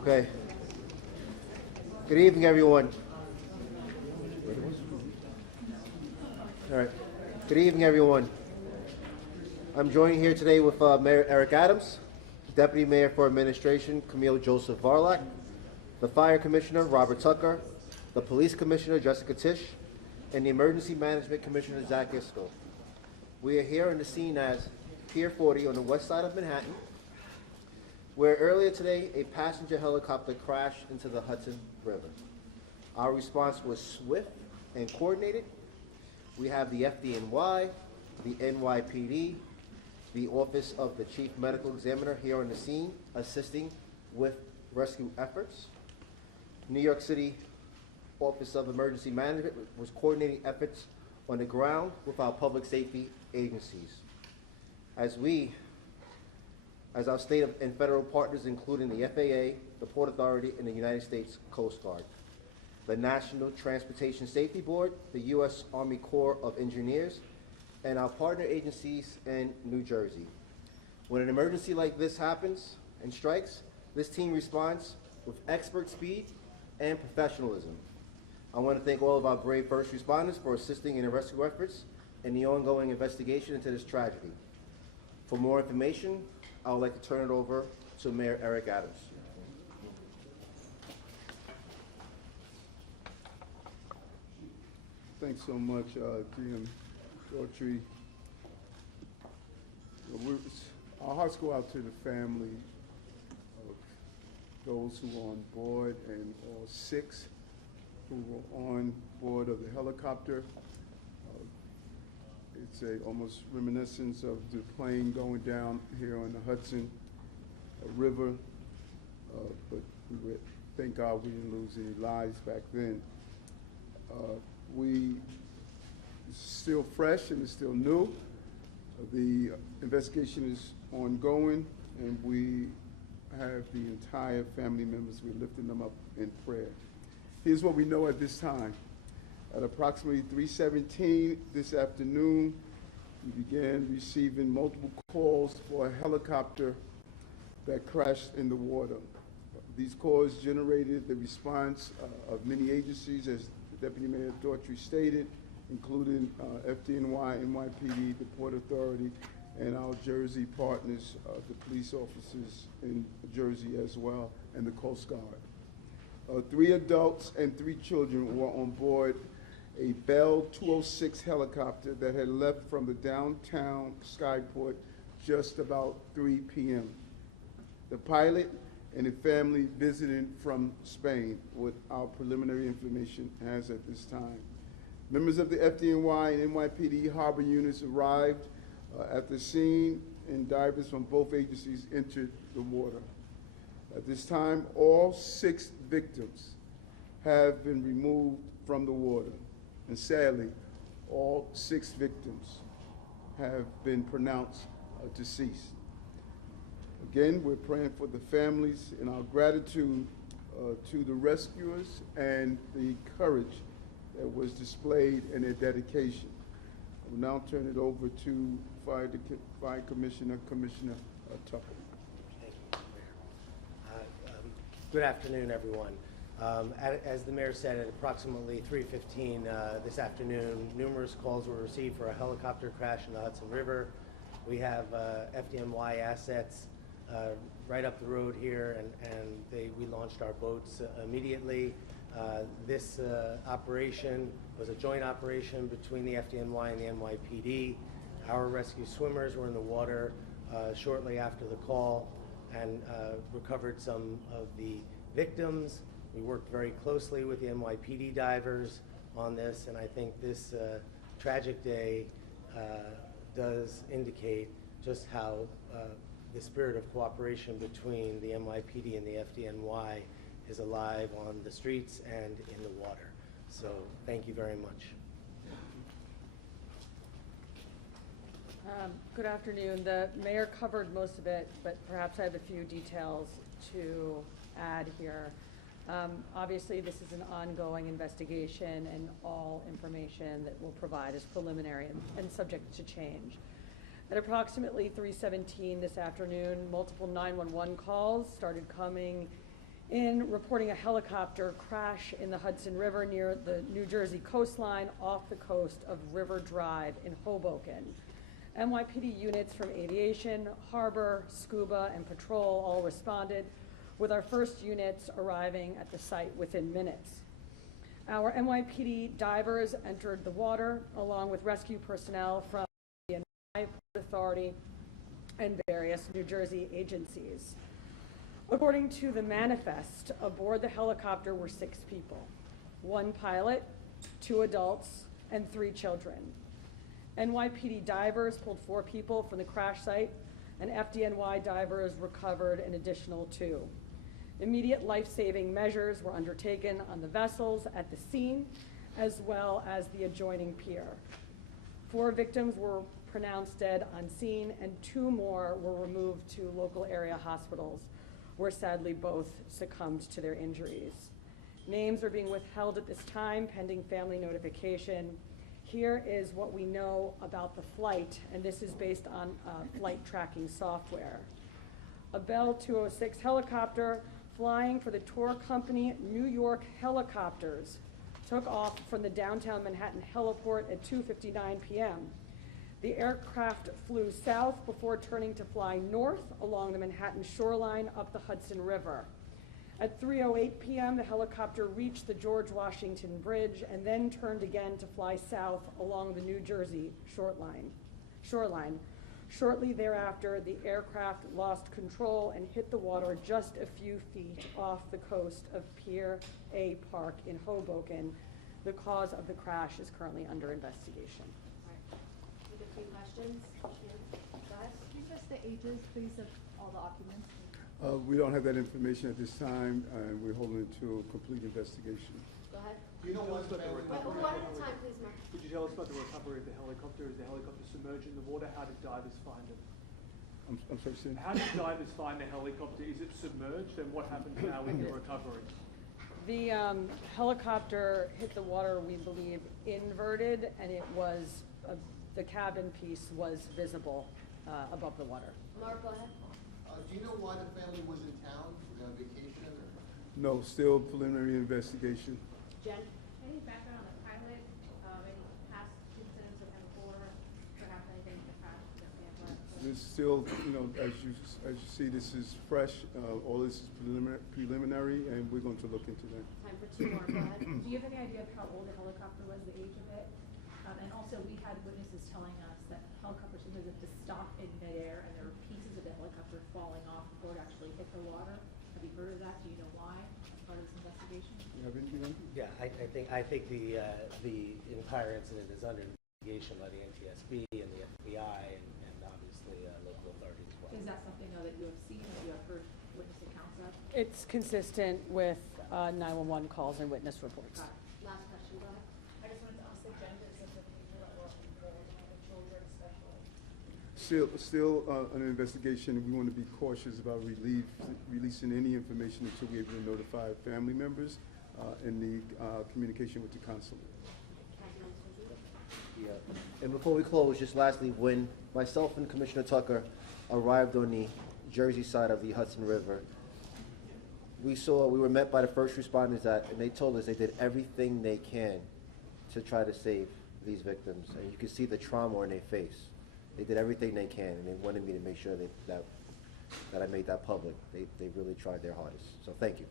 Okay. Good evening, everyone. All right. Good evening, everyone. I'm joined here today with Mayor Eric Adams, Deputy Mayor for Administration Camille Joseph Varlock, the Fire Commissioner Robert Tucker, the Police Commissioner Jessica Tisch, and the Emergency Management Commissioner Zach Isco. We are here on the scene as Pier 40 on the west side of Manhattan, where earlier today a passenger helicopter crashed into the Hudson River. Our response was swift and coordinated. We have the FDNY, the NYPD, the Office of the Chief Medical Examiner here on the scene assisting with rescue efforts. New York City Office of Emergency Management was coordinating efforts on the ground with our public safety agencies. As our state and federal partners, including the FAA, the Port Authority, and the United States Coast Guard, the National Transportation Safety Board, the U.S. Army Corps of Engineers, and our partner agencies in New Jersey. When an emergency like this happens and strikes, this team responds with expert speed and professionalism. I want to thank all of our brave first responders for assisting in the rescue efforts and the ongoing investigation into this tragedy. For more information, I would like to turn it over to Mayor Eric Adams. Thanks so much, GM Daughtry. Our hearts go out to the family of those who were on board and all 6 who were on board of the helicopter. It's almost reminiscence of the plane going down here on the Hudson River, but thank God we didn't lose any lives back then. We still fresh and it's still new. The investigation is ongoing, and we have the entire family members. We're lifting them up in prayer. Here's what we know at this time. At approximately 3:17 this afternoon, we began receiving multiple calls for a helicopter that crashed in the water. These calls generated the response of many agencies, as Deputy Mayor Daughtry stated, including FDNY, NYPD, the Port Authority, and our Jersey partners, the police officers in Jersey as well, and the Coast Guard. 3 adults and 3 children were on board a Bell 206 helicopter that had left from the downtown Skyport just about 3 p.m. The pilot and the family visiting from Spain, what our preliminary information has at this time. Members of the FDNY and NYPD harbor units arrived at the scene, and divers from both agencies entered the water. At this time, all 6 victims have been removed from the water, and sadly, all 6 victims have been pronounced deceased. Again, we're praying for the families and our gratitude to the rescuers and the courage that was displayed in their dedication. I will now turn it over to Fire Commissioner Tucker. Thank you, Mayor. Good afternoon, everyone. As the mayor said, at approximately 3:15 this afternoon, numerous calls were received for a helicopter crash in the Hudson River. We have FDNY assets right up the road here, and we launched our boats immediately. This operation was a joint operation between the FDNY and the NYPD. Our rescue swimmers were in the water shortly after the call and recovered some of the victims. We worked very closely with the NYPD divers on this, and I think this tragic day does indicate just how the spirit of cooperation between the NYPD and the FDNY is alive on the streets and in the water. So thank you very much. Good afternoon. The mayor covered most of it, but perhaps I have a few details to add here. Obviously, this is an ongoing investigation, and all information that we'll provide is preliminary and subject to change. At approximately 3:17 this afternoon, multiple 911 calls started coming in reporting a helicopter crash in the Hudson River near the New Jersey coastline off the coast of River Drive in Hoboken. NYPD units from aviation, harbor, scuba, and patrol all responded, with our first units arriving at the site within minutes. Our NYPD divers entered the water along with rescue personnel from the Port Authority and various New Jersey agencies. According to the manifest, aboard the helicopter were 6 people, 1 pilot, 2 adults, and 3 children. NYPD divers pulled 4 people from the crash site, and FDNY divers recovered an additional 2. Immediate life-saving measures were undertaken on the vessels at the scene, as well as the adjoining pier. 4 victims were pronounced dead on scene, and 2 more were removed to local area hospitals, where sadly both succumbed to their injuries. Names are being withheld at this time pending family notification. Here is what we know about the flight, and this is based on flight tracking software. A Bell 206 helicopter flying for the tour company New York Helicopters took off from the downtown Manhattan heliport at 2:59 p.m. The aircraft flew south before turning to fly north along the Manhattan shoreline up the Hudson River. At 3:08 p.m., the helicopter reached the George Washington Bridge and then turned again to fly south along the New Jersey shoreline. Shortly thereafter, the aircraft lost control and hit the water just a few feet off the coast of Pier A Park in Hoboken. The cause of the crash is currently under investigation. With a few questions. Go ahead. Can you list the ages, please, of all the occupants? We don't have that information at this time, and we're holding it to a complete investigation. Go ahead. Do you know why the family? Wait, one at a time, please, Mark. Could you tell us about the recovery of the helicopter? Is the helicopter submerged in the water? How did divers find it? I'm sorry, Sam? How did divers find the helicopter? Is it submerged? And what happens now with the recovery? The helicopter hit the water, we believe, inverted, and it was, the cabin piece was visible above the water. Mark, go ahead. Do you know why the family was in town? Were they on vacation? Or? No, still preliminary investigation. Jen? Any background on the pilot, any past incidents of him before, perhaps anything in the past? This still, as you see, this is fresh. All this is preliminary, and we're going to look into that. Time for 2 more. Go ahead. Do you have any idea of how old the helicopter was, the age of it? And also, we had witnesses telling us that helicopters sometimes have to stop in midair, and there were pieces of the helicopter falling off before it actually hit the water. Have you heard of that? Do you know why? As part of this investigation? You have anything on? Yeah, I think the entire incident is under investigation by the NTSB and the FBI and obviously local authorities as well. Is that something, though, that you have seen or you have heard witness accounts of? It's consistent with 911 calls and witness reports. Got it. Last question. Go ahead. I just wanted to ask the genders of the people that were involved, the children especially. Still an investigation. We want to be cautious about releasing any information until we're able to notify family members and the communication with the consulate. Yeah. And before we close, just lastly, when myself and Commissioner Tucker arrived on the Jersey side of the Hudson River, we were met by the first responders and they told us they did everything they can to try to save these victims. And you can see the trauma in their face. They did everything they can, and they wanted me to make sure that I made that public. They really tried their hardest. So thank you.